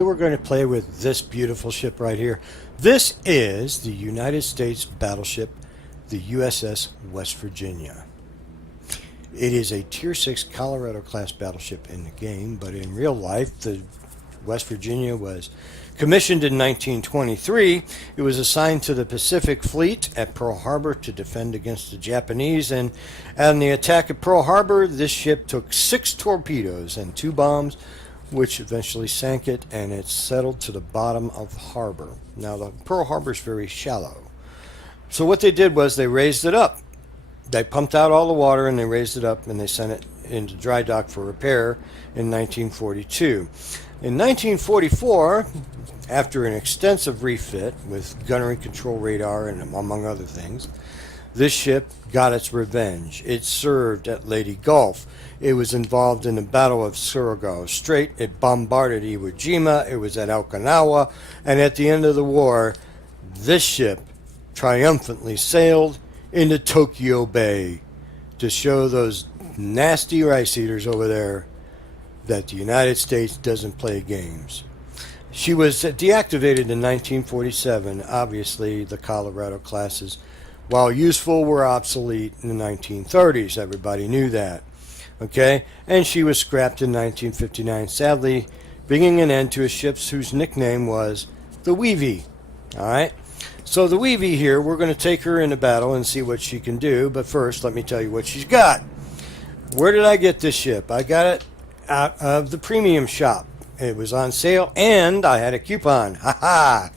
We're going to play with this beautiful ship right here. This is the United States battleship, the USS West Virginia. It is a Tier 6 Colorado class battleship in the game, but in real life, the West Virginia was commissioned in 1923. It was assigned to the Pacific Fleet at Pearl Harbor to defend against the Japanese, and on the attack at Pearl Harbor, this ship took 6 torpedoes and 2 bombs, which eventually sank it, and it settled to the bottom of the harbor. Now, the Pearl Harbor is very shallow. So what they did was they raised it up. They pumped out all the water and they raised it up and they sent it into dry dock for repair in 1942. In 1944, after an extensive refit with gunnery control radar and among other things, this ship got its revenge. It served at Leyte Gulf. It was involved in the Battle of Surigao Strait. It bombarded Iwo Jima. It was at Okinawa. And at the end of the war, this ship triumphantly sailed into Tokyo Bay to show those nasty rice eaters over there that the United States doesn't play games. She was deactivated in 1947. Obviously, the Colorado classes, while useful, were obsolete in the 1930s. Everybody knew that. Okay? And she was scrapped in 1959, sadly, bringing an end to a ship whose nickname was the Weavy. Alright? So the Weavy here, we're going to take her into battle and see what she can do. But first, let me tell you what she's got. Where did I get this ship? I got it out of the premium shop. It was on sale, and I had a coupon. Ha ha!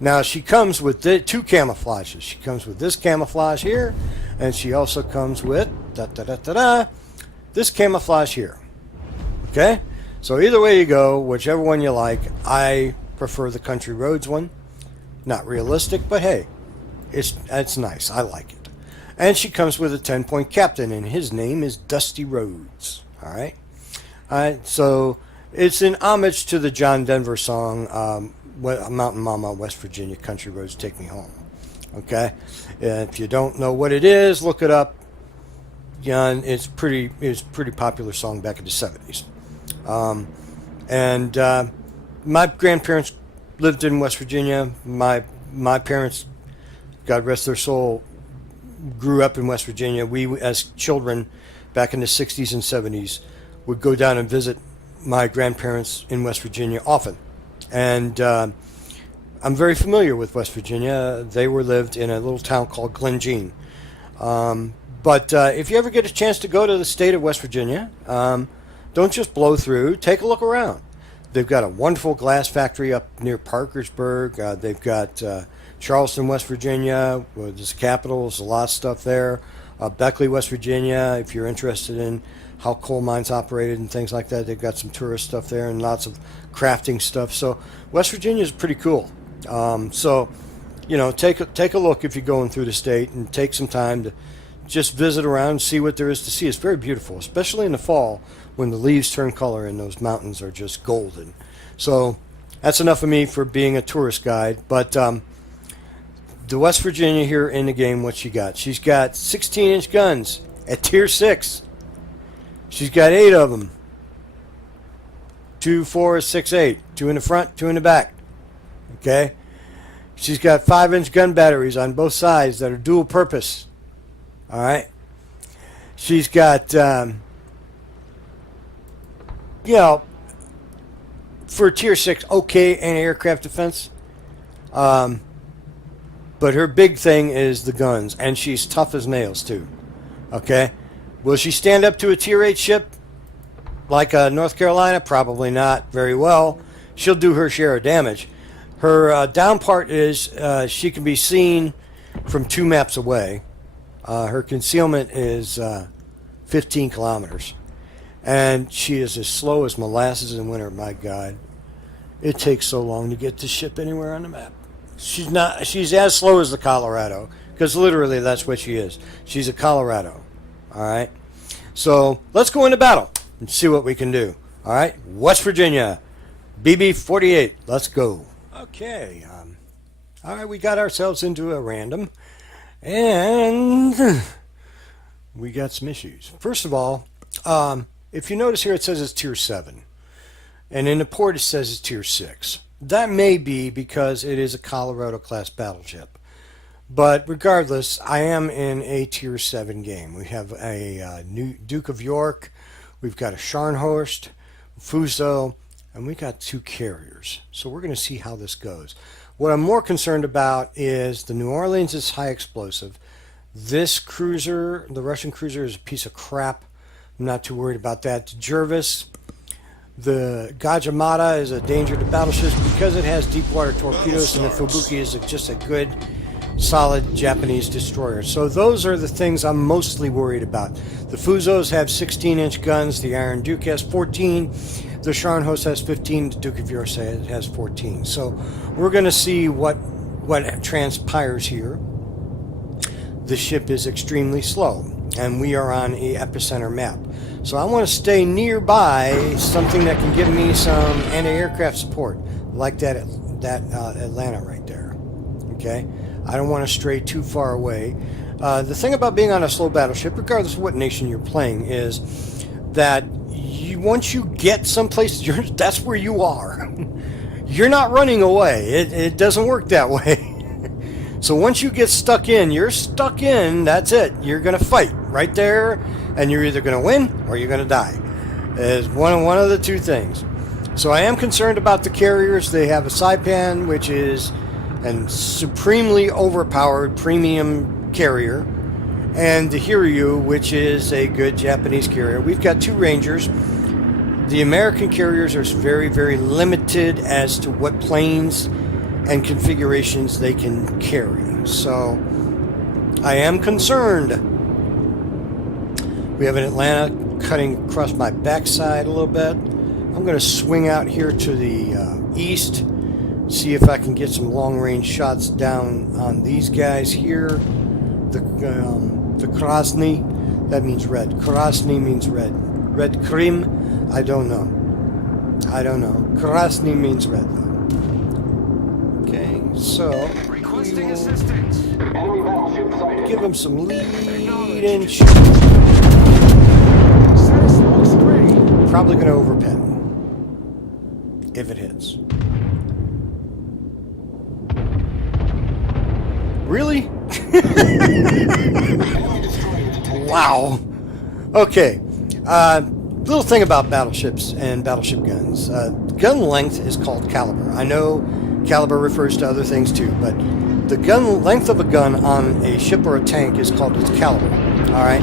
Now, she comes with 2 camouflages. She comes with this camouflage here, and she also comes with this camouflage here. Okay? So either way you go, whichever one you like. I prefer the Country Roads one. Not realistic, but hey, it's nice. I like it. And she comes with a 10-point captain, and his name is Dusty Rhodes. All right? So it's an homage to the John Denver song, Mountain Mama, West Virginia, Country Roads, Take Me Home. Okay? If you don't know what it is, look it up. Yeah, it's pretty popular song back in the 70s. My grandparents lived in West Virginia. My parents, God rest their soul, grew up in West Virginia. We, as children, back in the 60s and 70s, would go down and visit my grandparents in West Virginia often. And I'm very familiar with West Virginia. They lived in a little town called Glen Jean. But if you ever get a chance to go to the state of West Virginia, don't just blow through. Take a look around. They've got a wonderful glass factory up near Parkersburg. They've got Charleston, West Virginia, where there's the capital. There's a lot of stuff there. Beckley, West Virginia, if you're interested in how coal mines operated and things like that. They've got some tourist stuff there and lots of crafting stuff. So West Virginia is pretty cool. So, you know, take a look if you're going through the state and take some time to just visit around and see what there is to see. It's very beautiful, especially in the fall when the leaves turn color and those mountains are just golden. So that's enough of me for being a tourist guide. But the West Virginia here in the game, what she got? She's got 16-inch guns at Tier 6. She's got 8 of them. 2, 4, 6, 8. 2 in the front, 2 in the back. Okay? She's got 5-inch gun batteries on both sides that are dual purpose. All right? She's got, for Tier 6, okay, anti-aircraft defense. But her big thing is the guns, and she's tough as nails, too. Okay? Will she stand up to a Tier 8 ship like North Carolina? Probably not very well. She'll do her share of damage. Her down part is she can be seen from 2 maps away. Her concealment is 15 kilometers. And she is as slow as molasses in winter. My God. It takes so long to get this ship anywhere on the map. She's as slow as the Colorado, because literally that's what she is. She's a Colorado. All right? So let's go into battle and see what we can do. All right? West Virginia, BB-48. Let's go. Okay. All right, we got ourselves into a random. And we got some issues. First of all, if you notice here, it says it's Tier 7. And in the port it says it's Tier 6. That may be because it is a Colorado-class battleship. But regardless, I am in a Tier 7 game. We have a new Duke of York, we've got a Scharnhorst, Fuso, and we got 2 carriers. So we're going to see how this goes. What I'm more concerned about is the New Orleans is high explosive. This cruiser, the Russian cruiser, is a piece of crap. I'm not too worried about that. The Jervis, the Gajimata is a danger to battleships because it has deep water torpedoes, and the Fubuki is just a good, solid Japanese destroyer. So those are the things I'm mostly worried about. The Fusos have 16-inch guns. The Iron Duke has 14. The Scharnhorst has 15. The Duke of York has 14. So we're going to see what transpires here. The ship is extremely slow, and we are on a epicenter map. So I want to stay nearby something that can give me some anti-aircraft support, like that Atlanta right there. Okay, I don't want to stray too far away. The thing about being on a slow battleship, regardless of what nation you're playing, is that once you get someplace, that's where you are. You're not running away. It doesn't work that way. So once you get stuck in, you're stuck in. That's it. You're going to fight right there, and you're either going to win or you're going to die. It's one of the two things. So I am concerned about the carriers. They have a Saipan, which is a supremely overpowered premium carrier, and the Hiryu, which is a good Japanese carrier. We've got 2 Rangers. The American carriers are very, very limited as to what planes and configurations they can carry. So I am concerned. We have an Atlanta cutting across my backside a little bit. I'm going to swing out here to the east, see if I can get some long-range shots down on these guys here. The Krasny, that means red. Krasny means red. Red Krim, I don't know. Krasny means red, though. Okay, so Requesting assistance. Enemy battleship sighted. Give him some lead and probably going to overpen if it hits. Really? Wow. Okay. Little thing about battleships and battleship guns. Gun length is called caliber. I know caliber refers to other things too, but the gun length of a gun on a ship or a tank is called its caliber. All right,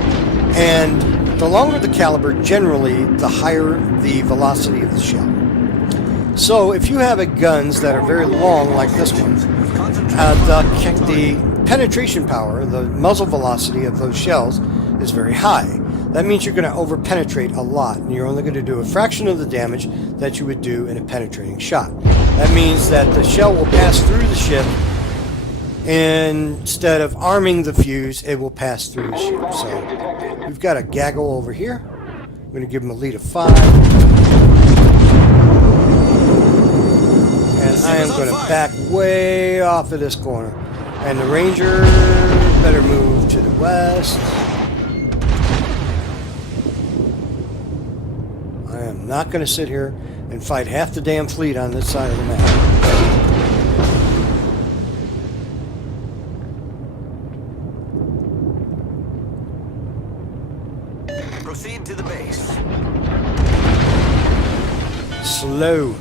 and the longer the caliber, generally, the higher the velocity of the shell. So if you have guns that are very long, like this one, the penetration power, the muzzle velocity of those shells is very high. That means you're going to over-penetrate a lot, and you're only going to do a fraction of the damage that you would do in a penetrating shot. That means that the shell will pass through the ship. Instead of arming the fuse, it will pass through the ship. So we've got a gaggle over here. I'm going to give him a lead of 5. And I am going to back way off of this corner. And the Ranger better move to the west. I am not going to sit here and fight half the damn fleet on this side of the map. Proceed to the base. Slow.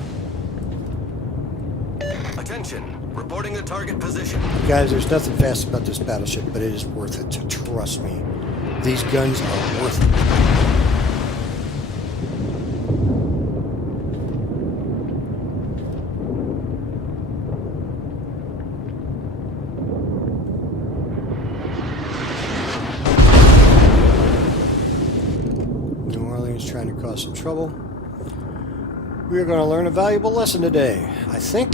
Attention. Reporting the target position. Guys, there's nothing fast about this battleship, but it is worth it. Trust me. These guns are worth it. Trying to cause some trouble. We are going to learn a valuable lesson today, I think.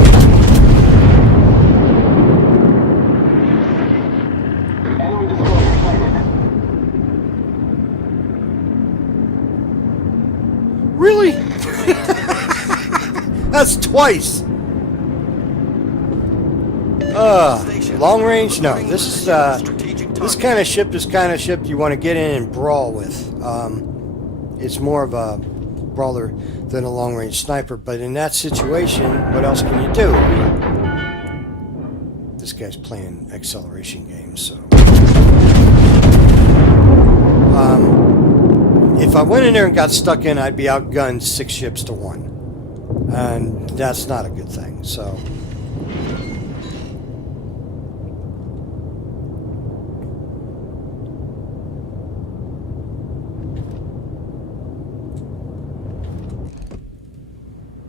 Enemy destroyer sighted. Really? That's twice. Long range? No. This is this kind of ship you want to get in and brawl with. It's more of a brawler than a long-range sniper. But in that situation, what else can you do? This guy's playing acceleration games, so... if I went in there and got stuck in, I'd be outgunned 6 ships to 1. And that's not a good thing, so...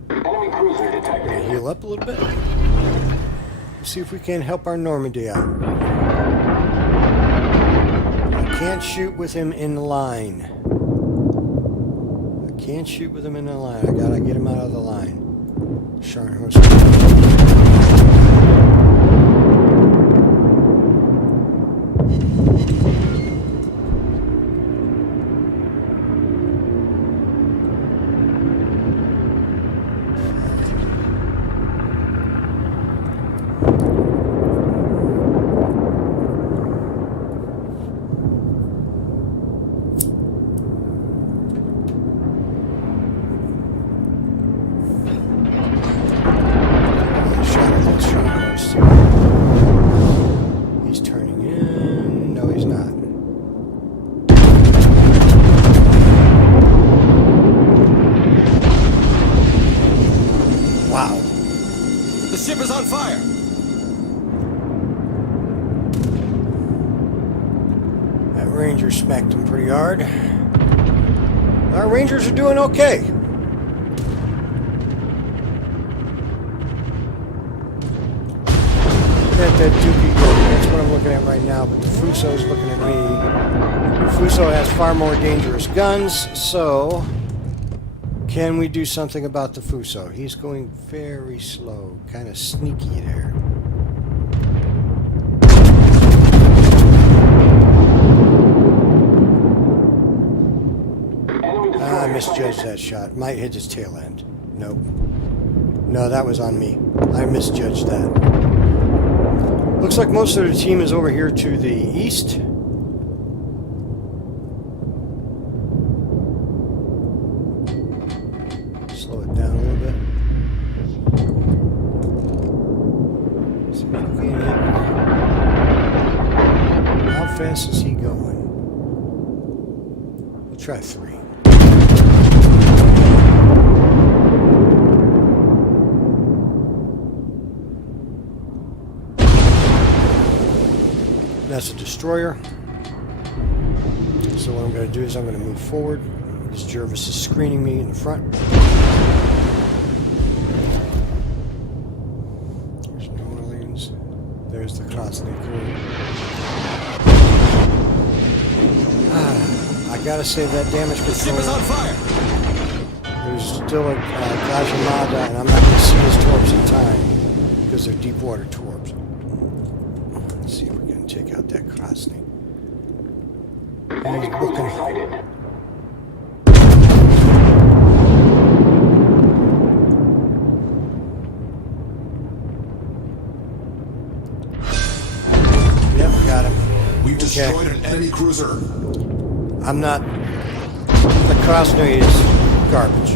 Enemy cruiser detected. Heal up a little bit. Let's see if we can help our Normandy out. I can't shoot with him in the line. I can't shoot with him in the line. I gotta get him out of the line. Scharnhorst. He's turning in. No, he's not. Wow. The ship is on fire! That Ranger smacked him pretty hard. Our Rangers are doing okay. That Dookie, that's what I'm looking at right now, but the Fuso's looking at me. The Fuso has far more dangerous guns, so can we do something about the Fuso? He's going very slow, kind of sneaky there. I misjudged that shot. Might hit his tail end. Nope. No, that was on me. I misjudged that. Looks like most of the team is over here to the east. Slow it down a little bit. See if we can hit. How fast is he going? We'll try 3. That's a destroyer. So what I'm going to do is I'm going to move forward. This Jervis is screening me in the front. There's New Orleans. There's the Krasny crew. I gotta save that damage control. The ship is on fire! There's still a Gajimada, and I'm not going to see his torps in time because they're deep water torps. Let's see if we can take out that Krasny. Enemy cruiser sighted. Yep, got him. We've destroyed an enemy cruiser. I'm not... The Krasny is garbage.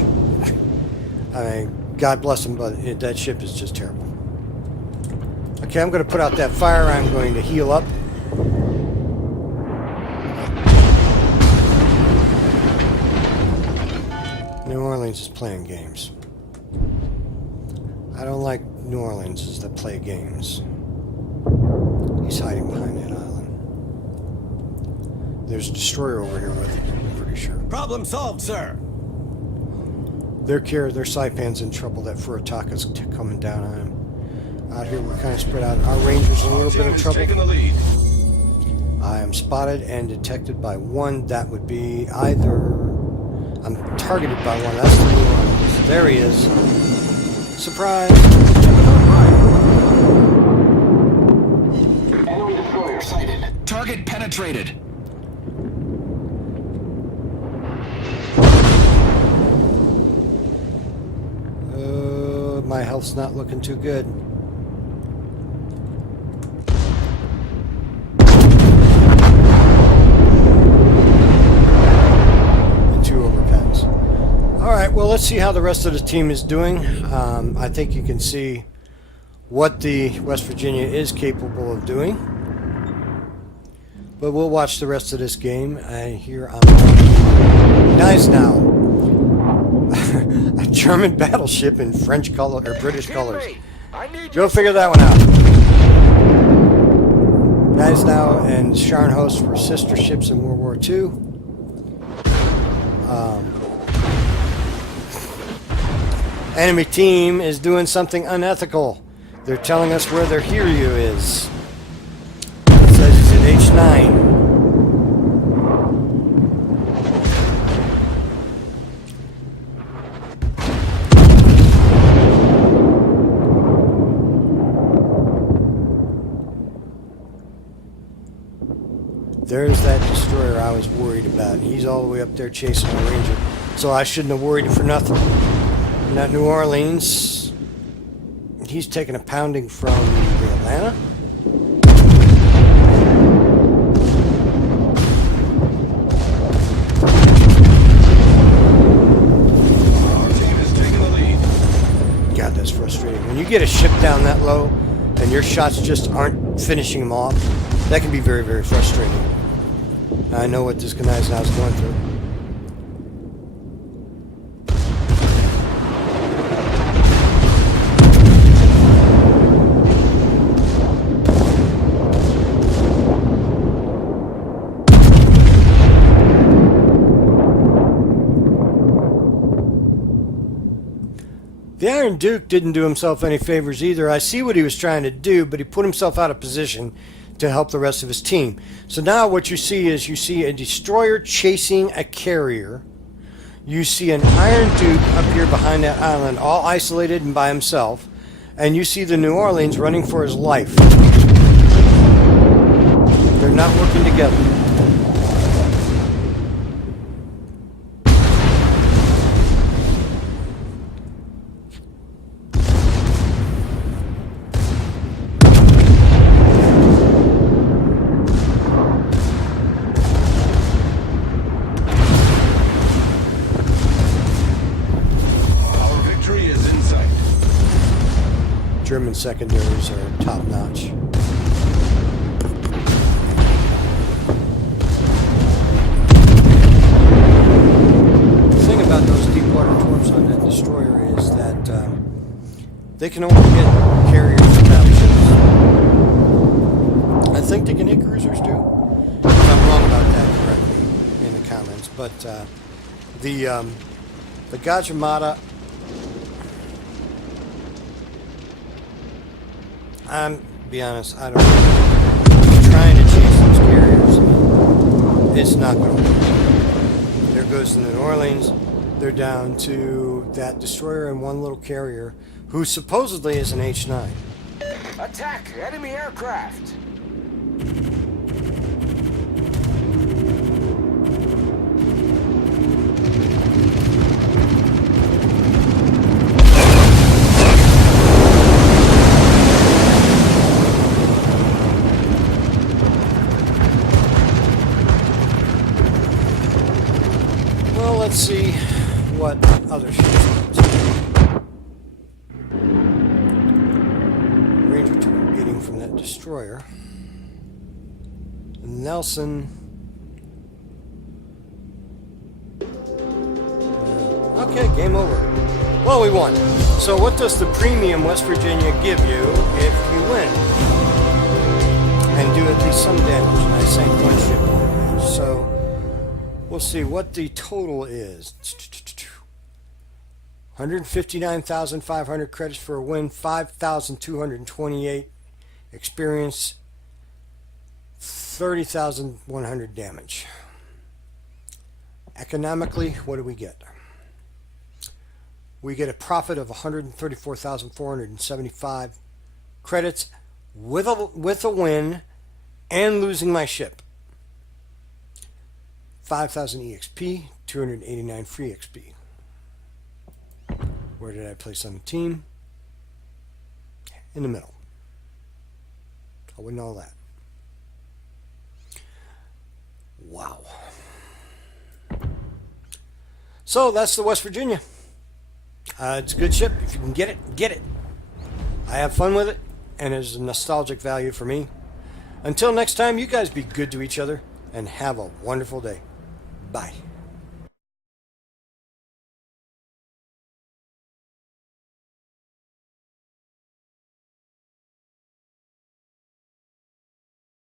I mean, God bless him, but that ship is just terrible. Okay, I'm going to put out that fire. I'm going to heal up. New Orleans is playing games. I don't like New Orleans that play games. He's hiding behind that island. There's a destroyer over here with him, I'm pretty sure. Problem solved, sir. Their Saipan's in trouble. That Furataka's coming down on him. Out here, we're kind of spread out. Our Ranger's in a little bit of trouble. Taking the lead. I am spotted and detected by one. That would be either... I'm targeted by one. That's the New Orleans. There he is. Surprise! Enemy destroyer sighted. Target penetrated. My health's not looking too good. And 2 overpens. Alright, well, let's see how the rest of the team is doing. I think you can see what the West Virginia is capable of doing. But we'll watch the rest of this game. Here I'm nice now. A German battleship in French color or British colors. Go figure that one out. Gneisenau and Scharnhorst were sister ships in World War II. Enemy team is doing something unethical. They're telling us where their Hiryu is. It says it's at H9. There's that destroyer I was worried about. He's all the way up there chasing a Ranger. So I shouldn't have worried for nothing. And that New Orleans, he's taking a pounding from the Atlanta. Our team is taking the lead. God, that's frustrating. When you get a ship down that low and your shots just aren't finishing them off, that can be very, very frustrating. I know what this guy's now is going through. The Iron Duke didn't do himself any favors either. I see what he was trying to do, but he put himself out of position to help the rest of his team. So now what you see is you see a destroyer chasing a carrier. You see an Iron Duke up here behind that island, all isolated and by himself. And you see the New Orleans running for his life. They're not working together. German secondaries are top-notch. The thing about those deep-water torps on that destroyer is that they can only hit carriers and battleships. I think they can hit cruisers too. If I'm wrong about that, correct me in the comments. But the Gajimata, I'm be honest, I don't know. Trying to chase those carriers, it's not going to work. There goes the New Orleans. They're down to that destroyer and one little carrier, who supposedly is an H9. Attack enemy aircraft. Let's see what other ships do. Ranger took a beating from that destroyer. Nelson. Okay, game over. Well, we won. So what does the premium West Virginia give you if you win? And do at least some damage. And I sank one ship. So we'll see what the total is. 159,500 credits for a win, 5,228 experience, 30,100 damage. Economically, what do we get? We get a profit of 134,475 credits with a win and losing my ship. 5,000 EXP, 289 free XP. Where did I place on the team? In the middle. I wouldn't know that. Wow. So that's the West Virginia. It's a good ship. If you can get it, get it. I have fun with it, and it's a nostalgic value for me. Until next time, you guys be good to each other and have a wonderful day. Bye.